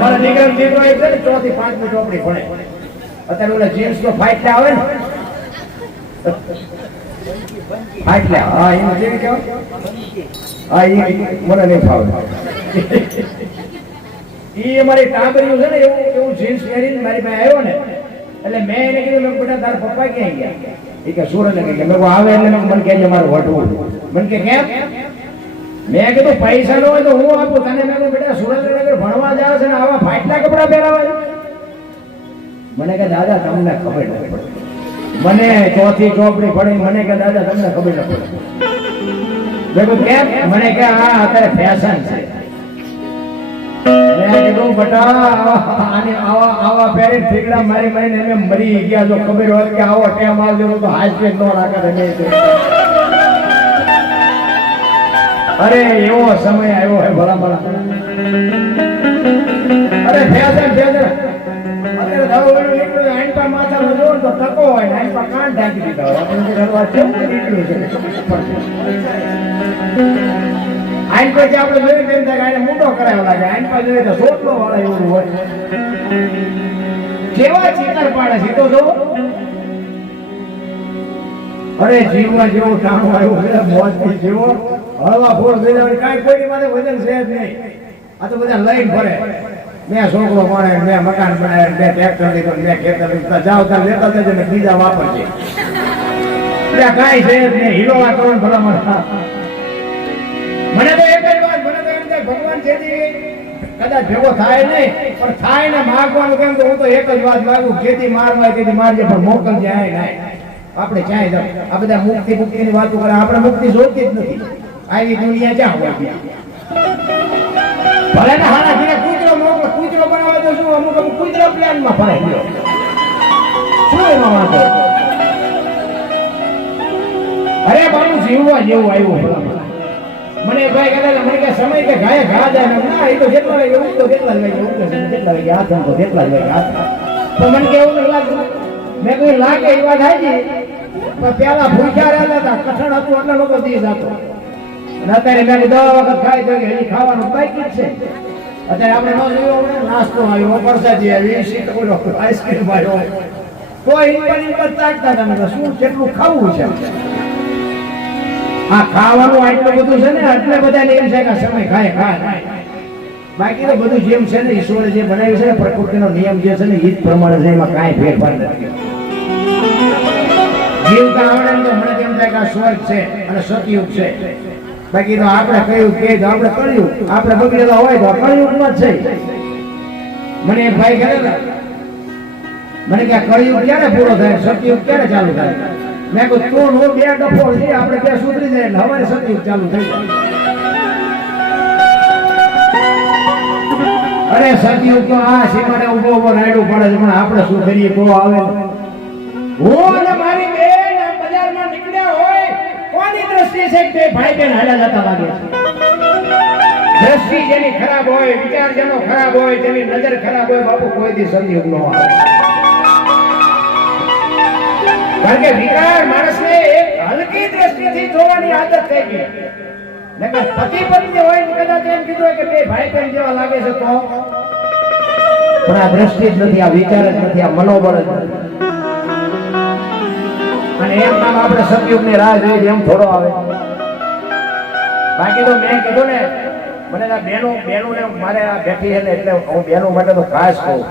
મારા દીકરા દીકરો એક છે ને ચોથી પાંચમી ચોપડી ભણે અત્યારે ઓલા જીન્સ નો ફાઇટ આવે ને ફાઇટ લે હા એનું જેવી કેવાય હા એ મને નહીં ફાવે એ અમારી ટાબરિયું છે ને એવું જીન્સ પહેરીને મારી પાસે આવ્યો ને એટલે મેં એને કીધું મેં બેટા તારા પપ્પા ક્યાં ગયા એ કે સુરત કે મેં આવે એટલે મને કહેજે મારું વટવું મને કે કેમ મેં કીધું પૈસા નો હોય તો હું આપું તને મેં કીધું બેટા સુરેન્દ્રનગર ભણવા જાવ છે ને આવા ફાટલા કપડા પહેરાવા છે મને કે દાદા તમને ખબર નથી પડતી મને ચોથી ચોપડી પડી મને કે દાદા તમને ખબર ન પડે મેં કેમ મને કે આ અત્યારે ફેશન છે મેં કીધું બેટા આને આવા પહેરી ઠીકડા મારી મારીને એમ મરી ગયા જો ખબર હોય કે આવો ટેમ આવજો તો હાજરી ન રાખે મેં અરે એવો સમય આવ્યો હે ભલા ભલા અરે ફેશન અત્યારે દાવો વેલો નીકળ્યો આઈન પર માથા નો જોર તો ટકો હોય આઈન પર કાન ઢાંકી દીધા હોય આપણે રડવા કેમ નીકળ્યું છે આઈન પર જે આપણે જોઈએ તેમ થાય આને મોટો કરાયો લાગે આઈન પર જોઈએ તો સોટલો વાળા એવું હોય કેવા ચીકર પાડે સીધો જો અરે જીવવા જેવો ટાણો આવ્યો છે મોજ જેવો હળવા ફોડ થઈ જાય કાંઈ કોઈની માથે વજન છે જ નહીં આ તો બધા લઈને ફરે મેં છોકરો મળે મેં મકાન બનાવે મેં ટ્રેક્ટર લીધો મેં ખેતર લીધા જાવ ત્યાં લેતા જજો ને બીજા વાપરજે એટલે કાંઈ છે જ નહીં હીરોવા કરો ને ભલા મને તો એક જ વાત મને તો એમ થાય ભગવાન છે કદાચ ભેગો થાય નહીં પણ થાય ને માગવાનું કેમ તો હું તો એક જ વાત માગું ખેતી મારવા ખેતી મારજે પણ મોકલજે આય નાય આપણે ચાહે જાવ આ બધા મુક્તિ મુક્તિની વાતો કરે આપણે મુક્તિ જોતી જ નથી આવી દુનિયા ક્યાં હોય ભલે ને હારા ઘરે કૂતરો મોકલો કૂતરો બનાવે તો શું અમુક કૂતરો પ્લાનમાં ફરાઈ ગયો શું એમાં વાંધો અરે બાબુ જીવવા જેવું આવ્યું મને ભાઈ કહેતા મને કે સમય કે ગાય ઘા જાય ના એ તો જેટલા વાગે એવું તો જેટલા જ વાગે એવું જેટલા વાગે હાથ તો જેટલા જ વાગે હાથ તો મને કેવું નહીં લાગ્યું મેં કોઈ લાગે એ વાત આવી પણ પેલા ભૂખ્યા રહેલા હતા કઠણ હતું એટલે લોકો દી જતો અત્યારે મેં 10 વખત ખાઈ તો હજી ખાવાનું બાકી જ છે અત્યારે આપણે ન જોયું નાસ્તો આવ્યો પરસાદી આવી શીત બોલો આઈસ્ક્રીમ આવ્યો કોઈ ઇન્કમ ચાટતા તમે શું કેટલું ખાવું છે આ ખાવાનું આટલું બધું છે ને એટલે બધાને એમ છે કે સમય ખાય ખાય બાકી તો બધું જેમ છે ને ઈશ્વરે જે બનાવ્યું છે ને પ્રકૃતિનો નિયમ જે છે ને એ જ પ્રમાણે છે એમાં કાંઈ ફેરફાર નથી જીવતા આવડે તો મને કેમ થાય કે આ સ્વર્ગ છે અને સતયુગ છે બાકી તો આપણે કયું કે આપણે કર્યું આપણે બગડેલા હોય તો કળયુગમાં જ છે મને એક ભાઈ કહે મને કે કળયુગ ક્યારે પૂરો થાય સતયુગ ક્યારે ચાલુ થાય મેં કહ્યું તું હું બે ડફો છે આપણે બે સુધરી જાય એટલે હવે સતયુગ ચાલુ થઈ જાય અરે સતયુગ તો આ સીમાને ઉભો ઉભો રાયડું પડે છે પણ આપણે શું કરીએ બહુ આવે હું અને મારી બેન બજારમાં નીકળ્યા હોય કોની દ્રષ્ટિ છે કે ભાઈ બેન હાલ્યા જતા લાગે છે દ્રષ્ટિ જેની ખરાબ હોય વિચાર જેનો ખરાબ હોય જેની નજર ખરાબ હોય બાપુ કોઈ દી સતયુગ ન આવે કારણ કે વિકાર માણસને એક હલકી દ્રષ્ટિથી જોવાની આદત થઈ ગઈ નકર પતિ પત્ની હોય ને કદાચ એમ કીધું કે બે ભાઈ બહેન જેવા લાગે છે તો પણ આ દ્રષ્ટિ જ નથી આ વિચાર જ નથી આ મનોબળ જ નથી અને એમ નામ આપણે સતયુગની રાહ જોઈએ એમ થોડો આવે બાકી તો મેં કીધું ને મને આ બેનો ને મારે આ બેઠી છે ને એટલે હું બેનો માટે તો ખાસ કહું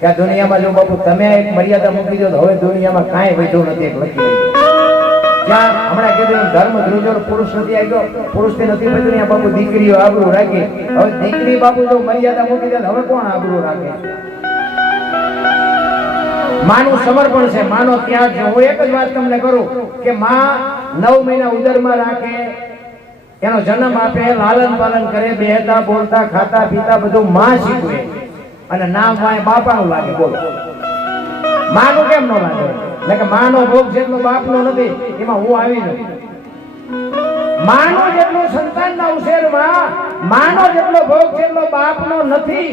કે આ દુનિયામાં જો બાપુ તમે એક મર્યાદા મૂકી દો તો હવે દુનિયામાં કાંઈ વધ્યું નથી એક લખી જ્યાં હમણાં કીધું ધર્મ ધ્રુજો પુરુષ નથી આવ્યો પુરુષથી નથી બધું બાપુ દીકરીઓ આબરૂ રાખી હવે દીકરી બાપુ જો મર્યાદા મૂકી દે હવે કોણ આબરૂ રાખે માનું સમર્પણ છે માનો ત્યાગ છે હું એક જ વાત તમને કરું કે માં 9 મહિના ઉદરમાં રાખે એનો જન્મ આપે લાલન પાલન કરે બેહતા બોલતા ખાતા પીતા બધું માં શીખવે અને નામ વાય બાપાનું લાગે બોલો માનું કેમ ન લાગે એટલે કે માનો ભોગ જેટલો બાપનો નથી એમાં હું આવી નથી માનો જેટલો સંતાનના ઉછેરમાં માનો જેટલો ભોગ જેટલો બાપનો નથી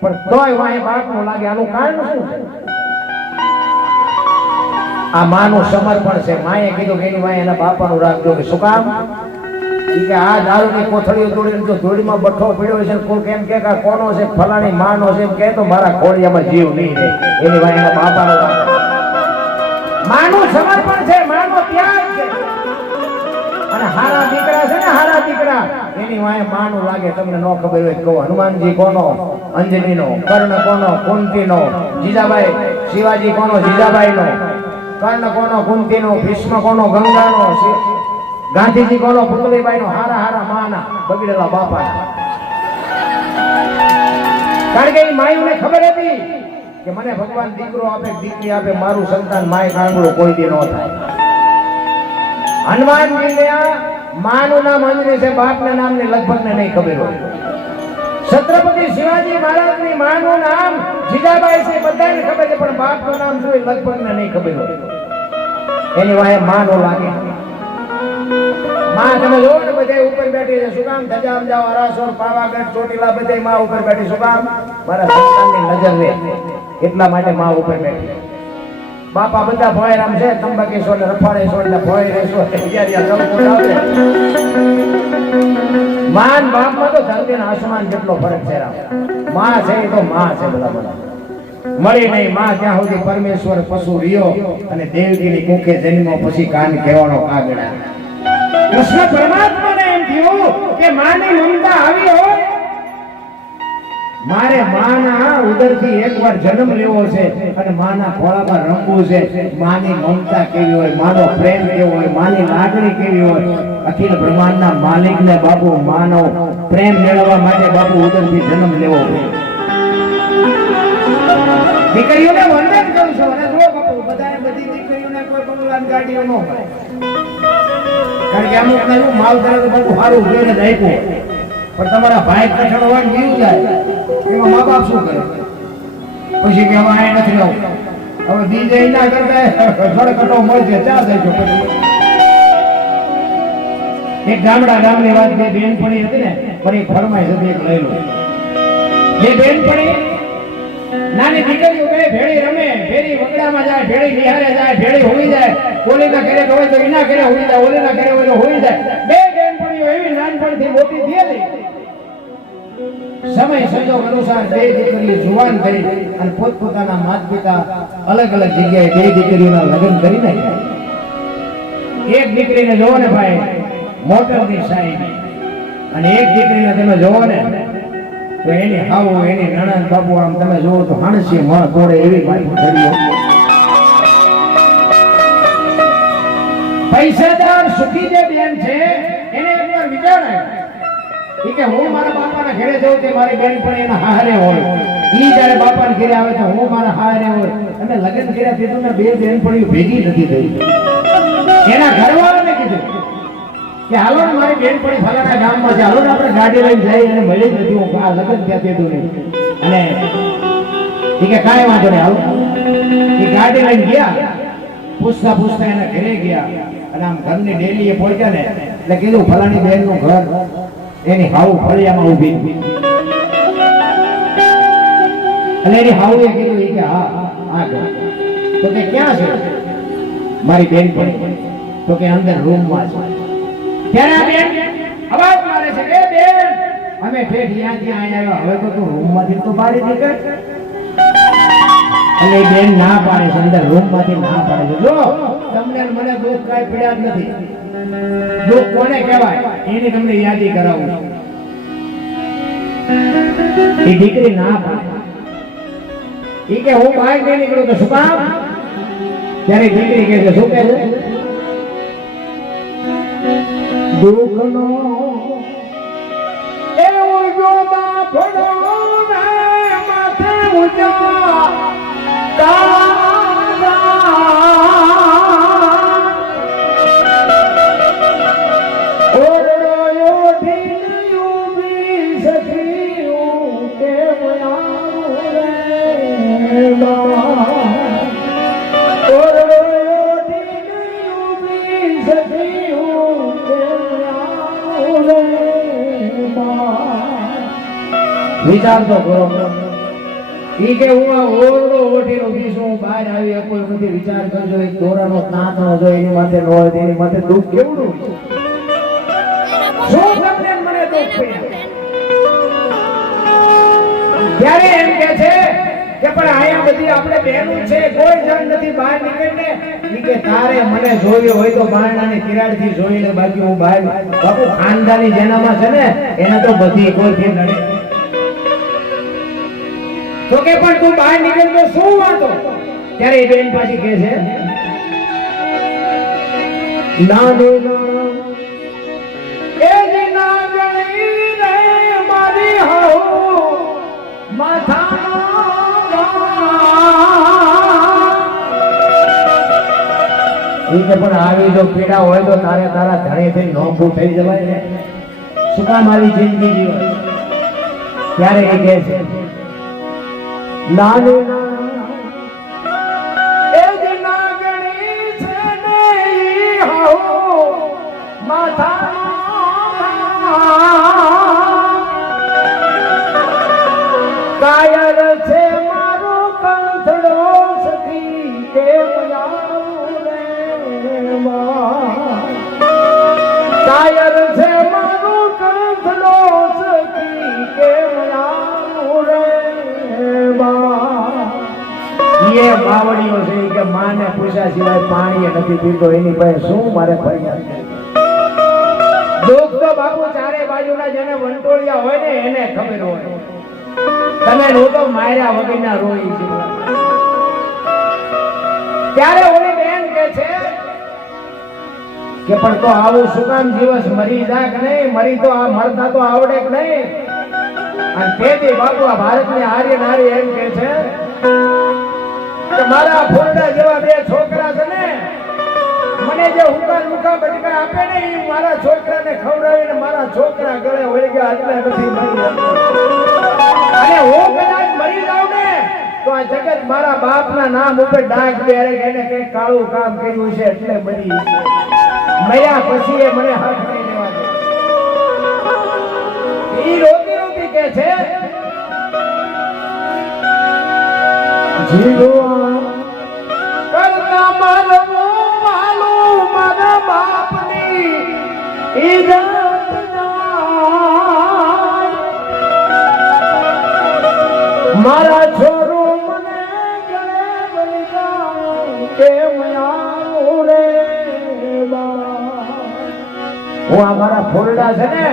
પણ તોય વાય બાપનો લાગે આનું કારણ શું છે આ માનું સમર્પણ છે માએ કીધું કે એની વાય એના બાપાનું રાખજો કે શું કામ ઈ કે આ દારૂની કોથળીઓ તોડીને જો ધૂળમાં બઠ્ઠો પડ્યો છે, કોઈ કેમ કે આ કોનો છે, ફલાણી માનો છે, એમ કે તો મારા ખોડિયામાં જીવ નહીં રહે. એની વાય એના બાપાનો માનું સમર્પણ છે, માનો ત્યાગ છે. અને હારા દીકરા છે ને, હારા દીકરા એની વાય માનું લાગે. તમને ન ખબર હોય કહો, હનુમાનજી કોનો? અંજનીનો. કર્ણ કોનો? કુંતીનો. જીજાબાઈ શિવાજી કોનો? જીજાબાઈનો. કર્ણ કોનો? કુંતીનો. ભીષ્મ કોનો? ગંગાનો. ગાંધીજી કોનો? પુતળીબાઈનો. હારા હારા માના, બગડેલા બાપાના. કારણ કે એ માયુને ખબર હતી કે મને ભગવાન દીકરો આપે, દીકરી આપે, મારું સંતાન માય કાંગળું કોઈ દી ન થાય. હનુમાનજીને માનું નામ અંજની છે, બાપના નામને લગભગ ને નહીં ખબર હોય. છત્રપતિ શિવાજી મહારાજની માનું નામ જીજાબાઈ છે, બધાને ખબર છે, પણ બાપનું નામ શું લગભગ ને નહીં ખબર હોય. એની વાય માનો લાગે. માં તમે જોવો ને બધા ઉપર બેઠી છે, શું કામ? ધજામ જાઓ, અરાસોર, પાવાગઢ, ચોટીલા, બધા માં ઉપર બેઠી. શું કામ? મારા સંતાનની નજર રહે, એટલા માટે માં ઉપર બેઠી. બાપા બધા ભોયરામ છે, તંબાકેશ્વર ને રફાળેશ્વર ને ભોયરેશ્વર માન બાપમાં તો ધરતી ને આસમાન જેટલો ફરક છે. માં છે એ તો માં છે. બધા બધા મળી નહીં માં ત્યાં સુધી પરમેશ્વર પશુ રિયો અને દેવજીની કુખે જન્મો પછી કાન કહેવાનો કાગડા. કૃષ્ણ પરમાત્માને એમ થયું કે માની મમતા આવી હોય, મારે માના ઉદરથી એકવાર જન્મ લેવો છે અને માના ખોળામાં રમવું છે. માની મમતા કેવી હોય, માનો પ્રેમ કેવો હોય, માની લાગણી કેવી હોય. અખિલ બ્રહ્માંડના માલિકને બાપુ માનો પ્રેમ મેળવવા માટે બાપુ ઉદરથી જન્મ લેવો પડે. દીકરીઓને વંદન કરું છું. અને જો બાપુ બધાને બધી દીકરીઓને કોઈ બંગલાની ગાડીઓ ન મળે, કારણ કે અમુક નવું માલ કરે તો બાપુ સારું જોઈને જ આપ્યું. પણ તમારા ભાઈ કઠણ હોય વીવું જાય, એમાં મા બાપ શું કરે? પછી કે હવે આ નથી આવું, હવે બીજે ના કરતા ખડખડો મળશે, ચા થઈ ગયો. પછી એક ગામની વાત, બે બેનપણી હતી ને, પણ એક ફરમાઈશ હતી, એક લઈ લો. બે બેનપણી નાની દીકરીઓ બે ભેળી રમે, ભેળી વગડામાં જાય, ભેળી નિહારે જાય, ભેળી હોઈ જાય. ઓલીના ઘરે હોય તો એના ઘરે હોઈ જાય, ઓલીના ઘરે હોય તો હોઈ જાય. બે બેનપણીઓ એવી નાનપણથી મોટી થયેલી. સમય સંજોગ અનુસાર બે દીકરીઓ જુવાન થઈ અને પોતપોતાના માતા પિતા અલગ અલગ જગ્યાએ બે દીકરીઓના લગ્ન કરી નાખ્યા. એક દીકરીને જોવો ને ભાઈ મોટરની સાઈડ, અને એક દીકરીને તમે જોવો ને તો એની હાવો, એની નણંદ બાપુ આમ તમે જોવો તો હાણસી મણ તોડે એવી મારી ઘડીઓ. પૈસાદાર સુખી જે બેન છે એને એકવાર વિચારે કે હું મારા બાપાના ઘરે જઉં તે મારી બેન પણ એના હારે હોય. ઈ જ્યારે બાપાના ઘરે આવે તો હું મારા હારે હોય. અને લગ્ન કર્યા તેથી મેં બે બેનપણીઓ ભેગી નથી થઈ. એના ઘરવાળાને કીધું કે હાલો ને મારી બેનપણી ફલાણા ગામમાં છે, હાલો ને આપણે ગાડી લઈને જઈએ. અને મળી નથી, હું આ લગ્ન ત્યાં કીધું નહીં. અને એ કે કાંઈ વાંધો નહીં, હાલો. એ ગાડી લઈને ગયા, પૂછતા પૂછતા એના ઘરે ગયા. અને આમ ઘરની ડેલીએ પહોંચ્યા ને એટલે કીધું ફલાણી બેનનું ઘર, એની હાવ ફળિયામાં ઊભી. અને એની હાવે કીધું કે હા આ ઘર. તો કે ક્યાં છે મારી બેનપણી? તો કે અંદર રૂમમાં છે. ત્યારે આ બેન અવાજ મારે છે, એ બેન અમે ઠેઠ ત્યાં આવ્યા, હવે તો તું રૂમમાંથી તો બહાર નીકળ. અને એ બેન ના પાડે છે, અંદર રૂમમાંથી ના પાડે છે. જો તમને મને દુઃખ કાંઈ પીડ્યા જ નથી. દુઃખ કોને કહેવાય એની તમને યાદી કરાવું. એ દીકરી ના પાડે, એ કે હું બહાર નહીં નીકળું. તો શું કામ? ત્યારે દીકરી કહે છે, શું કહે છે? દુઃખનો એવો જો બાપડો માથે ઊંચા વિચાર તો કરો. ઈ કે હું આ ઓરડો ઓઢીનો બીસું હું બહાર આવી કોઈ નથી. વિચાર કરજો, એક દોરાનો તાંતણો જો એની માથે ન હોય એની માથે દુઃખ કેવડું. ત્યારે એમ કે છે કે પણ આયા બધી આપણે બહેનું છે, કોઈ જણ નથી બહાર નીકળને. ઈ કે તારે મને જોવી હોય તો બારણાની તિરાડથી જોઈ લે, બાકી હું બહાર. બાપુ ખાનદાની જેનામાં છે ને એને તો બધી કોઈથી નડે. તો કે પણ તું બહાર નીકળ તો શું વાતો? ત્યારે એ બેન પાછી કહે છે નાનો એ દિના ગણી રે મારી હો માથાનો ઈ પણ આવી જો પીડા હોય તો તારે તારા ધણેથી નોખું થઈ જવાય ને. શું કામ મારી જિંદગી જીવાય? ત્યારે એ કહે છે નાનો એ દિના ગણી છે ને હો માથાનો કાયર છે મારો કંથડો સખી કે કાયર છે મારો કંથડો સખી કે એ બાવળીઓ છે કે માને પૂછ્યા સિવાય પાણી નથી પીતો, એની પાસે શું મારે ફરિયાદ? દુઃખ તો બાપુ ચારે બાજુના જેને વંટોળિયા હોય ને એને ખબર હોય. તમે નો તો માર્યા વગરના રોઈ છે. ત્યારે ઓલી બેન કે છે કે પણ તો આવું શું કામ જીવસ મરી જા કે નહીં? મરી તો આ મરતા તો આવડે કે નહીં? અને તેથી બાપુ આ ભારતની આર્ય નારી એમ કે છે કે મારા ફૂલડા જેવા બે છોકરા છે ને, મને જે હુકા બટકા આપે ને એ મારા છોકરાને ખવડાવીને મારા છોકરા ગળે વળી ગયા એટલે નથી મરી. અને હું કદાચ મરી જાઉં ને તો આ જગત મારા બાપના નામ ઉપર ડાઘ બેરે કે એને કઈ કાળું કામ કર્યું છે એટલે મરી. મર્યા પછી એ મને હક નહીં દેવા દે. ઈ રોતી રોતી કે છે જીવવા કરતા મારવું વાલું મારા બાપની ઇજ્જત મારા છોરો મને ગળે બળી જાઉં કેમ આવું રે બા. હું આ મારા ફૂલડા છે ને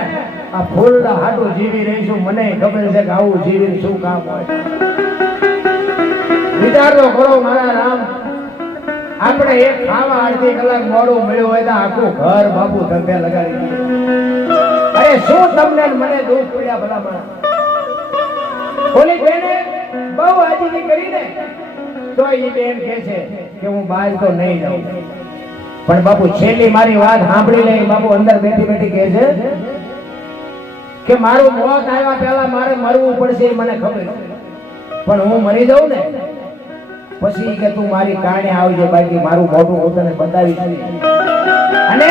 આ ફૂલડા હાટું જીવી રહી છું. મને ખબર છે કે આવું જીવી શું કામ હોય. વિચાર તો કરો મારા રામ, આપણે એક ખાવા અડધી કલાક મોડું મળ્યું હોય તો આખું ઘર બાપુ ધંધે લગાડી દે. અરે શું તમને મને દુઃખ પડ્યા ભલા મારા. ઓલી બેને બહુ આજીજી કરીને તો એ બેન કહે છે કે હું બહાર તો નહીં જાઉં. પણ બાપુ છેલ્લી મારી વાત સાંભળી લે. બાપુ અંદર બેઠી બેઠી કહે છે કે મારું મોત આવ્યા પહેલા મારે મરવું પડશે એ મને ખબર છે, પણ હું મરી જાઉં ને પછી કે તું મારી કારણે આવજે, બાકી મારું મોઢું હું તને બતાવીશ. અને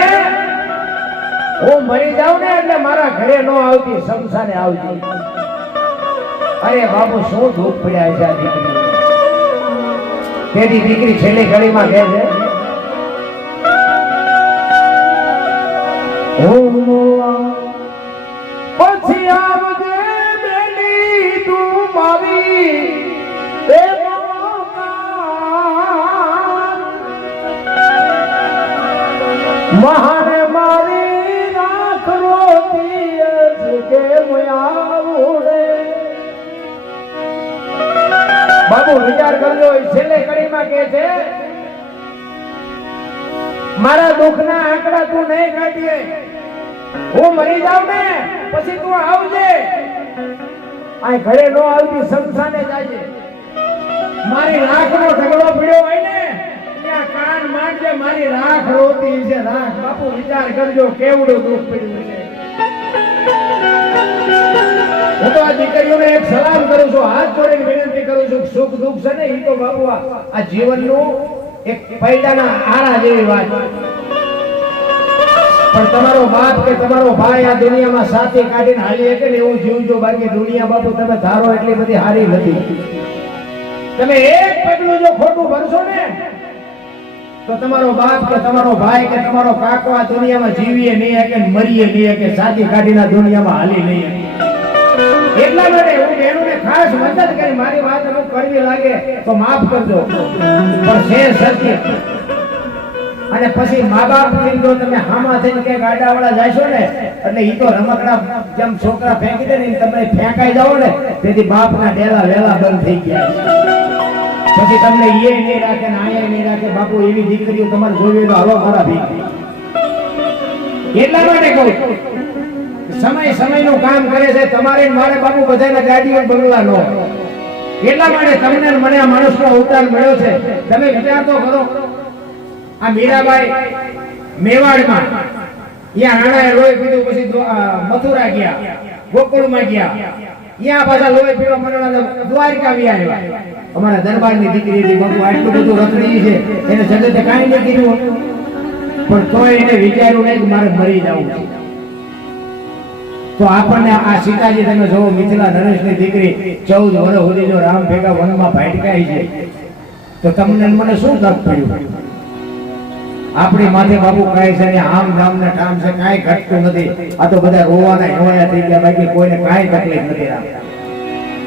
હું મરી જાઉં ને એટલે મારા ઘરે ન આવતી, શમશાને આવતી. અરે બાપુ શું દુઃખ પડ્યા છે આ દીકરી. તેથી દીકરી છેલ્લી ઘડીમાં કહે છે પછી આવજે બેલી તું મારી મહાને મારી રાખ રોતી કે આવું રે. બાબુ વિચાર કરજો. છેલ્લે કડીમાં કે છે મારા દુઃખના આંકડા તું નહીં કાઢીએ. હું મરી જાઉં ને પછી તું આવજે. આ ઘરે નો આવતી, શમશાને જાજે. મારી રાખનો ઢગલો પીડ્યો હોય ને ત્યાં કાન માંડજે. મારી રાખ રોતી છે રાખ. બાપુ વિચાર કરજો કેવડું દુઃખ પડ્યું છે. હું તો આ દીકરીઓને એક સલામ કરું છું, હાથ જોડીને વિનંતી કરું છું. સુખ દુઃખ છે ને એ તો બાપુ આ જીવનનું એક પૈડાના આરા જેવી વાત. પણ તમારો બાપ કે તમારો ભાઈ આ દુનિયામાં સાથી કાઢીને હાલી શકે ને એવું જીવજો. બાકી દુનિયા બાપુ તમે ધારો એટલી બધી હારી નથી. તમે એક પગલું જો ખોટું ભરશો ને તો તમારો બાપ કે તમારો ભાઈ કે તમારો કાકો આ દુનિયામાં જીવીએ નહીં કે મરીએ નહીં કે સાથી કાઢીને દુનિયામાં હાલી નહીં. એટલા માટે હું બહેનોને ખાસ મદદ કરી મારી વાત અમુક કડવી લાગે તો માફ કરજો પણ છે સત્ય અને પછી મા બાપ જો તમે હામા થઈને કે ગાડાવાળા જશો ને એટલે ઈ તો રમકડા જેમ છોકરા ફેંકી દે ને તમે ફેંકાઈ જાઓ ને તેથી બાપના ડેલા વેલા બંધ થઈ ગયા પછી તમને એ નહીં રાખે ને આયા નહીં રાખે બાપુ એવી દીકરીઓ તમારે જોવી તો હાલો મારા ભીખ એટલા માટે કહું સમય સમયનું કામ કરે છે તમારે મારે બાપુ બધાના ગાડીઓ બંગલા નો એટલા માટે તમને મને આ માણસનો અવતાર મળ્યો છે તમે વિચાર તો કરો આ મીરાબાઈ મેવાડમાં ત્યાં રાણાએ લોહી પીધું પછી મથુરા ગયા ગોકુળમાં ગયા ત્યાં પાછા લોહી પીવા મંડળા દ્વારકા આવ્યા અમારા દરબારની દીકરી હતી બાપુ આટલું બધું રખડી છે એને જગતે કાંઈ નહીં કીધું પણ તોય એને વિચાર્યું નહીં કે મારે મરી જવું છે તો આપણને આ સીતાજી તમે જોવો મિથિલા નરેશની દીકરી 14 વર્ષ સુધી જો રામ ભેગા વનમાં ભાટકાઈ છે તો તમને મને શું તક પડ્યું આપણી માથે બાપુ કહે છે ને આમ નામ ને ઠામ છે કાંઈ ઘટતું નથી આ તો બધા રોવાના હેવાયા થઈ ગયા બાકી કોઈને કાંઈ તકલીફ નથી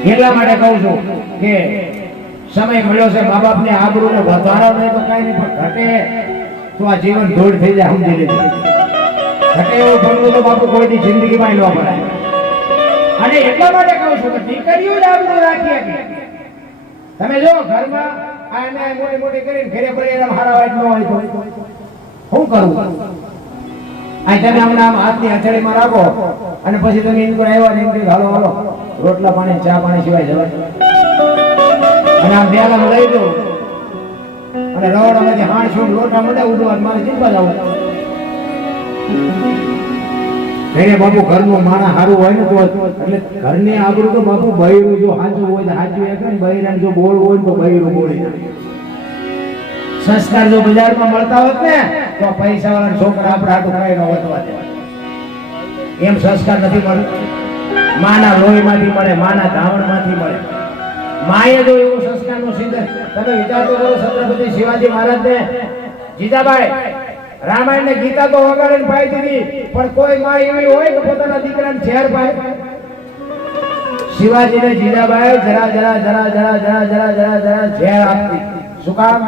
એટલા માટે કહું છું કે સમય મળ્યો છે મા બાપને આબરૂને વધારો નહીં તો કાંઈ નહીં પણ ઘટે તો આ જીવન ધૂળ થઈ જાય સમજી લીધું ઘટે એવું ભણવું તો બાપુ કોઈની જિંદગીમાં ન પડે અને એટલા માટે કહું છું કે દીકરીઓ જ આબરૂ રાખીએ કે તમે જો ઘરમાં આને મોટી મોટી કરીને ઘરે પરિણામ હારા વાત ન હોય તો શું કરવું આ તમે હમણાં હાથની હથેળીમાં રાખો અને પછી તમે ઇન્કર આવ્યા ને ઇન્કર હાલો હાલો રોટલા પાણી ચા પાણી સિવાય જવાય અને આમ બેલામાં લઈ દો અને રવડામાંથી હાણ છું લોટા મળે ઉડવા મારે ચિંતા જવું ઘરે બાપુ ઘરનું માણા સારું હોય ને તો એટલે ઘરની આબરૂ તો બાપુ બૈરું જો સાચું હોય તો સાચું એક ને બૈરાને જો બોલ હોય તો બૈરું બોલી સંસ્કાર જો બજારમાં મળતા હોત ને તો પૈસા વાળા છોકરા આપણે આટલું કઈ ન વધવા દે એમ સંસ્કાર નથી મળતું માના લોહીમાંથી મળે માના ધાવણમાંથી મળે માએ જો એવું સંસ્કારનું સિદ્ધ તમે વિચારતો કરો છત્રપતિ શિવાજી મહારાજને જીજાબાઈ રામાયણ ને ગીતા તો વગાડીને પાઈ દીધી પણ કોઈ માં એવી હોય કે પોતાના દીકરાને ઝેર પાય શિવાજીને જીજાબાઈ જરા જરા જરા જરા જરા જરા જરા જરા ઝેર આપતી શું કામ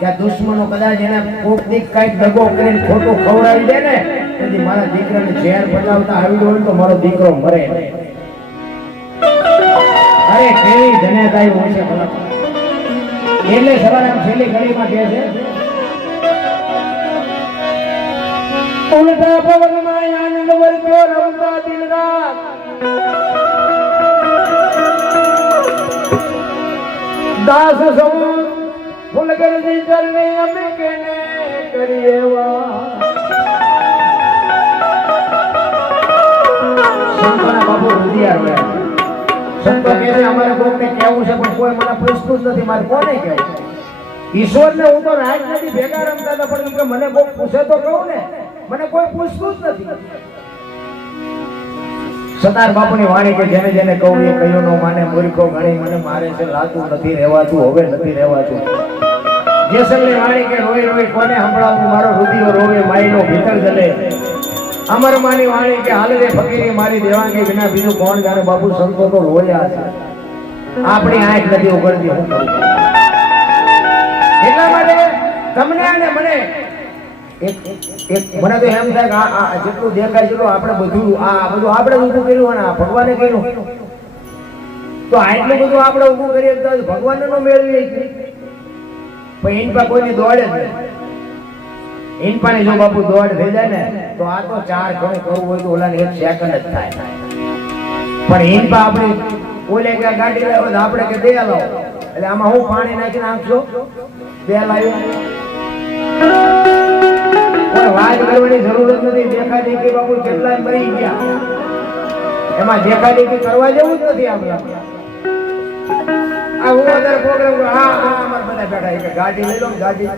કે દુશ્મનો કદાચ એને કોક દીક કઈક દગો કરીને ખોટું ખવડાવી દે ને તેથી મારા દીકરાને ઝેર પડાવતા આવી હોય તો મારો દીકરો મરે અરે કેવી જનેતાઈ હોય છે ભલા એટલે સવારે છેલ્લી ઘડીમાં કહે છે ઉલટા પવનમાં આનંદ વર્ગ્યો રમતા દિલ રાત દાસ સૌ ફૂલગરજી ચરણે અમે કેને કરીએ સંતોના બાપુ રુધિયાર હોય સંતો કહે છે અમારે કોઈને કહેવું છે પણ કોઈ મને પૂછતું જ નથી મારે કોને કહેવું ઈશ્વરને હું તો રાજ નથી ભેગા રમતા હતા પણ કે મને કોઈ પૂછે તો કહું ને મને કોઈ પૂછતું જ નથી સતાર બાપુની વાણી કે જેને જેને કહું એ કયો નો માને મૂર્ખો ગણી મને મારે છે લાતું નથી રહેવાતું હવે નથી રહેવાતું જેસલની વાણી કે રોઈ રોઈ કોને સંભળાવું મારો રુધિયો રોવે માયનો ભીતર જલે અમરમાની વાણી કે હાલ રે ફકીરી મારી દેવાંગે વિના બીજું કોણ જાણે બાપુ સંતો તો રોયા છે આપણી આંખ નથી ઉઘડતી હું કરું એટલા માટે તમને અને મને એક મને તો એમ થાય કે આ જેટલું દેખાય છે આપણે બધું બધું આપણે ઊભું કર્યું અને ભગવાને કર્યું તો આટલું બધું આપણે ઊભું કરીએ તો ભગવાનને નો મેળવીએ પણ એની પાસે કોઈની દોડે જ નહીં એની પાસે જો બાપુ દોડ થઈ જાય ને તો આ તો 4 ઘણું કરવું હોય તો ઓલાને 1 સેકન્ડ જ થાય પણ એની પાસે આપણે ઓલે કે ગાડી લાવો તો આપણે કે બે લાવો એટલે આમાં હું પાણી નાખીને આંખજો બે લાવ્યો કોઈ વાત કરવાની જરૂર જ નથી દેખા દેખી બાપુ કેટલા મરી ગયા એમાં દેખા દેખી કરવા જેવું જ નથી આપણે આ હું અદર પ્રોગ્રામ હા અમાર બધા બેઠા છે ગાડી લઈ લો ગાડી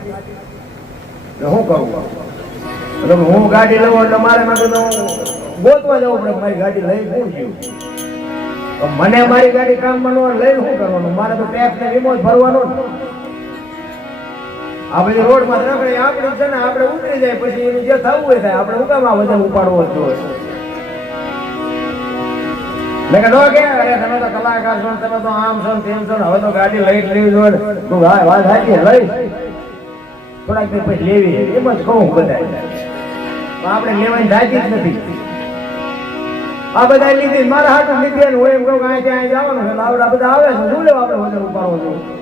હું કરું એટલે હું ગાડી લઉં એટલે મારે મેં બધું ગોતવા જવું પડે મારી ગાડી લઈ હું ગયું મને મારી ગાડી કામ બનવા લઈને શું કરવાનું મારે તો ટેક્સ ને વીમો ભરવાનો આ બધી રોડ માં રખડે આપણે છે ને આપણે ઉતરી જાય પછી એનું જે થવું હોય થાય આપણે ઉકામાં વજન ઉપાડવો જોઈએ મેં કીધું કે અરે તમે તો કલાકાર છો તમે તો આમ છો તેમ છો હવે તો ગાડી લઈ લેવી જોઈએ તું વાત સાચી લઈશ થોડાક દિવસ પછી લેવી એમ જ કહું બધા આપણે લેવાની જાતી જ નથી આ બધા લીધી મારા હાથ લીધી હું એમ કહું કે ત્યાં જવાનું છે આવડા બધા આવે છે શું લેવા આપણે વધારે ઉપાડવો જોઈએ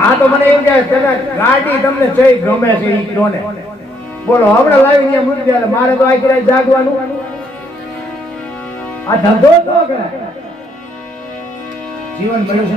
આ તો મને એમ કે ગાડી તમને જઈ ગમે છે એ કહો ને બોલો હમણાં લાવી ત્યાં મૂકી દે મારે તો આખી રાત જાગવાનું આ ધંધો જ ન કરાય જીવન મળ્યું છે